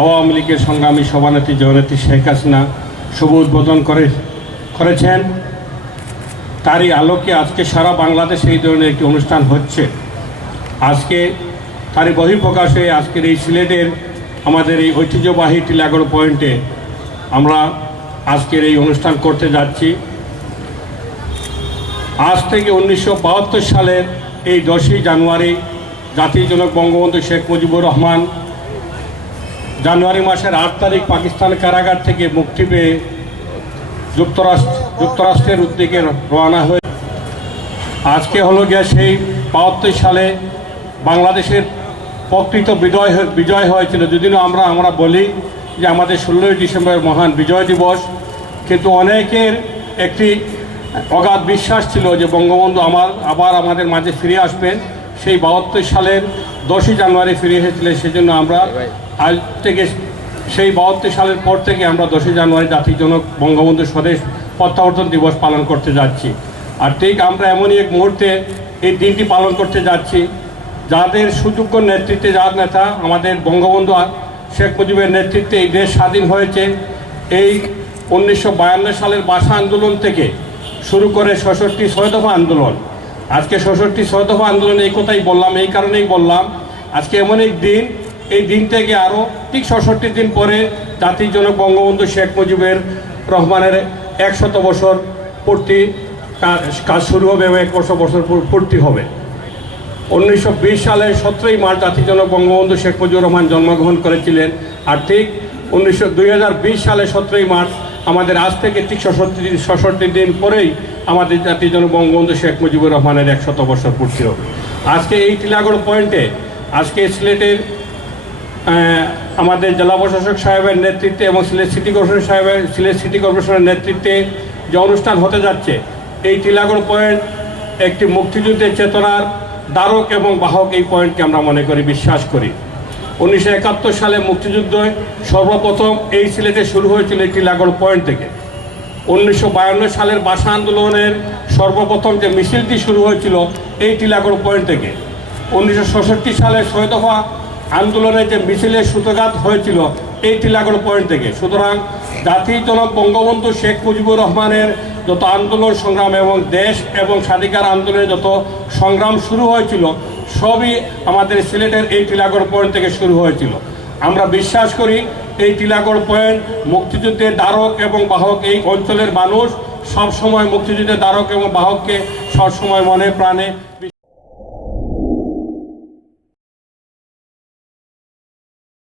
আওয়ামী লীগের সংগ্রামী সভানেত্রী জননেত্রী শেখ হাসিনা শুভ উদ্বোধন করেছেন। তারই আলোকে আজকে সারা বাংলাদেশে এই ধরনের একটি অনুষ্ঠান হচ্ছে। আজকে তারই বহিঃপ্রকাশে আজকের এই সিলেটের আমাদের এই ঐতিহ্যবাহী টিলাগড় পয়েন্টে আমরা আজকের এই অনুষ্ঠান করতে যাচ্ছি। আজ থেকে 1972 সালের এই 10ই জানুয়ারি জাতির জনক বঙ্গবন্ধু শেখ মুজিবুর রহমান জানুয়ারি মাসের 8 তারিখ পাকিস্তান কারাগার থেকে মুক্তি পেয়ে যুক্তরাষ্ট্রের উদ্যোগে রওনা হয়ে আজকে হলো গিয়ে সেই 72 সালে বাংলাদেশের প্রকৃত বিজয় হয়েছিল। যদিও আমরা বলি যে আমাদের 16ই ডিসেম্বর মহান বিজয় দিবস, কিন্তু অনেকের একটি অগাধ বিশ্বাস ছিল যে বঙ্গবন্ধু আবার আমাদের মাঝে ফিরে আসবেন। সেই 72 সালের 10ই জানুয়ারি ফিরে এসেছিলেন। সেজন্য আমরা আজ থেকে সেই 72 সালের পর থেকে আমরা 10ই জানুয়ারি জাতির জনক বঙ্গবন্ধু স্বদেশ প্রত্যাবর্তন দিবস পালন করতে যাচ্ছি। আর ঠিক আমরা এমনই এক মুহূর্তে এই দিনটি পালন করতে যাচ্ছি যাদের সুযোগ্য নেতৃত্বে, যার নেতা আমাদের বঙ্গবন্ধু শেখ মুজিবের নেতৃত্বে এই দেশ স্বাধীন হয়েছে। এই 1952 সালের ভাষা আন্দোলন থেকে শুরু করে 66 ছয় দফা আন্দোলন। আজকে 66 ছয় দফা আন্দোলন এই কথাই বললাম, এই কারণেই বললাম আজকে এমন এক দিন, এই দিন থেকে আরও ঠিক 66 দিন পরে জাতির জনক বঙ্গবন্ধু শেখ মুজিবের রহমানের 100 বছর পূর্তি কাজ শুরু হবে এবং 100 বছর পূর্তি হবে। 1920 সালের 17ই মার্চ জাতির জনক বঙ্গবন্ধু শেখ মুজিবুর রহমান জন্মগ্রহণ করেছিলেন। আর ঠিক 2020 সালের 17ই মার্চ আমাদের আজ থেকে ঠিক 66 দিন পরেই আমাদের জাতির জনক বঙ্গবন্ধু শেখ মুজিবুর রহমানের 100 বছর পূর্তি হবে। আজকে এই টিলাগড় পয়েন্টে আজকে সিলেটের আমাদের জেলা প্রশাসক সাহেবের নেতৃত্বে এবং সিলেট সিটি কর্পোরেশনের নেতৃত্বে যে অনুষ্ঠান হতে যাচ্ছে, এই টিলাগড় পয়েন্ট একটি মুক্তিযুদ্ধের চেতনার দ্বারক এবং বাহক। এই পয়েন্টকে আমরা মনে করি, বিশ্বাস করি। 1971 সালে মুক্তিযুদ্ধে সর্বপ্রথম এই সিলেটে শুরু হয়েছিল এই টিলাগড় পয়েন্ট থেকে। 1952 সালের ভাষা আন্দোলনের সর্বপ্রথম যে মিছিলটি শুরু হয়েছিল এই টিলাগড় পয়েন্ট থেকে। 1966 সালে 6 দফা আন্দোলনের যে মিছিলের সূত্রপাত হয়েছিল এই টিলাগড় পয়েন্ট থেকে। সুতরাং জাতির জনক বঙ্গবন্ধু শেখ মুজিবুর রহমানের যত আন্দোলন সংগ্রাম এবং দেশ এবং স্বাধিকার আন্দোলনের যত সংগ্রাম শুরু হয়েছিল সবই আমাদের সিলেটের এই টিলাগড় পয়েন্ট থেকে শুরু হয়েছিল। আমরা বিশ্বাস করি এই টিলাগড় পয়েন্ট মুক্তিযুদ্ধের দ্বারক এবং বাহক। এই অঞ্চলের মানুষ সবসময় মুক্তিযুদ্ধের দ্বারক এবং বাহককে সবসময় মনে প্রাণে